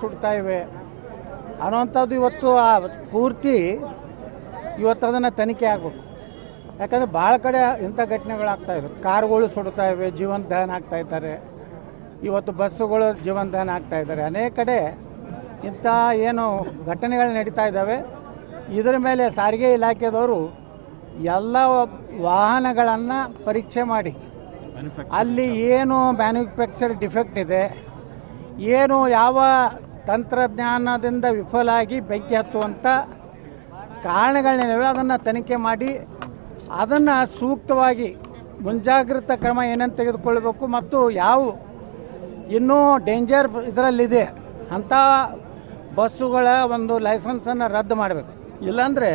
ಸುಡ್ತಾ ಇವೆ ಅನ್ನೋವಂಥದ್ದು ಇವತ್ತು ಪೂರ್ತಿ ಇವತ್ತು ಅದನ್ನು ತನಿಖೆ ಆಗಬೇಕು. ಯಾಕಂದರೆ ಭಾಳ ಕಡೆ ಇಂಥ ಘಟನೆಗಳಾಗ್ತಾಯಿವೆ. ಕಾರುಗಳು ಸುಡ್ತಾ ಇವೆ, ಜೀವಂತ ದಹನ ಆಗ್ತಾಯಿದ್ದಾರೆ. ಇವತ್ತು ಬಸ್ಸುಗಳು ಜೀವಂತ ದಹನ ಆಗ್ತಾಯಿದ್ದಾರೆ. ಅನೇಕ ಕಡೆ ಇಂಥ ಏನು ಘಟನೆಗಳು ನಡೀತಾ ಇದ್ದಾವೆ. ಇದರ ಮೇಲೆ ಸಾರಿಗೆ ಇಲಾಖೆದವರು ಎಲ್ಲ ವಾಹನಗಳನ್ನು ಪರೀಕ್ಷೆ ಮಾಡಿ ಅಲ್ಲಿ ಏನು ಮ್ಯಾನುಫ್ಯಾಕ್ಚರ್ ಡಿಫೆಕ್ಟ್ ಇದೆ, ಏನು ಯಾವ ತಂತ್ರಜ್ಞಾನದಿಂದ ವಿಫಲ ಆಗಿ ಬೆಂಕಿ ಹತ್ತುವಂಥ ಕಾರಣಗಳೇನಿವೆ ಅದನ್ನು ತನಿಖೆ ಮಾಡಿ ಅದನ್ನು ಸೂಕ್ತವಾಗಿ ಮುಂಜಾಗ್ರತಾ ಕ್ರಮ ಏನಂತ ತೆಗೆದುಕೊಳ್ಬೇಕು ಮತ್ತು ಯಾವ ಇನ್ನೂ ಡೇಂಜರ್ ಇದರಲ್ಲಿದೆ ಅಂಥ ಬಸ್ಸುಗಳ ಒಂದು ಲೈಸೆನ್ಸನ್ನು ರದ್ದು ಮಾಡಬೇಕು. ಇಲ್ಲಾಂದರೆ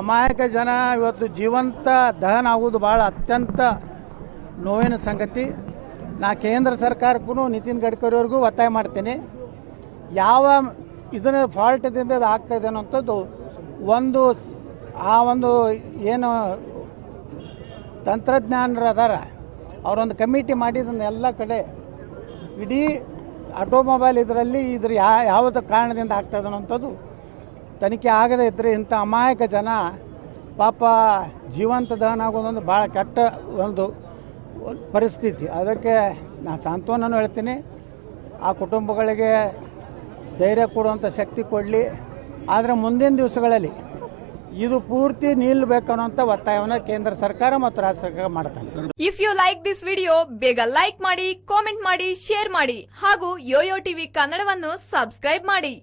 ಅಮಾಯಕ ಜನ ಇವತ್ತು ಜೀವಂತ ದಹನ ಆಗುವುದು ಭಾಳ ಅತ್ಯಂತ ನೋವಿನ ಸಂಗತಿ. ನಾ ಕೇಂದ್ರ ಸರ್ಕಾರಕ್ಕೂ ನಿತಿನ್ ಗಡ್ಕರಿಯವ್ರಿಗೂ ಒತ್ತಾಯ ಮಾಡ್ತೀನಿ, ಯಾವ ಇದರ ಫಾಲ್ಟದಿಂದ ಇದು ಆಗ್ತಾಯಿದೆ ಅನ್ನೋಂಥದ್ದು ಒಂದು ಏನು ತಂತ್ರಜ್ಞಾನರು ಅದಾರ ಅವರೊಂದು ಕಮಿಟಿ ಮಾಡಿದ್ದನ್ನು ಎಲ್ಲ ಕಡೆ ಇಡೀ ಆಟೋಮೊಬೈಲ್ ಇದರಲ್ಲಿ ಯಾವುದು ಕಾರಣದಿಂದ ಆಗ್ತಾಯಿದೆ ಅನ್ನೋಂಥದ್ದು ತನಿಖೆ ಆಗದೇ ಇದ್ದರೆ ಇಂಥ ಅಮಾಯಕ ಜನ ಪಾಪ ಜೀವಂತ ದಹನ ಆಗೋದೊಂದು ಭಾಳ ಕೆಟ್ಟ ಒಂದು ಪರಿಸ್ಥಿತಿ. ಅದಕ್ಕೆ ನಾನು ಸಾಂತ್ವನೂ ಹೇಳ್ತೀನಿ, ಆ ಕುಟುಂಬಗಳಿಗೆ ಧೈರ್ಯ ಕೊಡುವಂಥ ಶಕ್ತಿ ಕೊಡಲಿ. ಆದರೆ ಮುಂದಿನ ದಿವಸಗಳಲ್ಲಿ ಇದು ಪೂರ್ತಿ ನಿಲ್ಲಬೇಕನ್ನುವಂಥ ಒತ್ತಾಯವನ್ನು ಕೇಂದ್ರ ಸರ್ಕಾರ ಮತ್ತು ರಾಜ್ಯ ಸರ್ಕಾರ ಮಾಡ್ತಾರೆ. If you like this video ಬೇಗ ಲೈಕ್ ಮಾಡಿ, ಕಾಮೆಂಟ್ ಮಾಡಿ, ಶೇರ್ ಮಾಡಿ ಹಾಗೂ ಯೋಯೋ ಟಿವಿ ಕನ್ನಡವನ್ನು ಸಬ್ಸ್ಕ್ರೈಬ್ ಮಾಡಿ.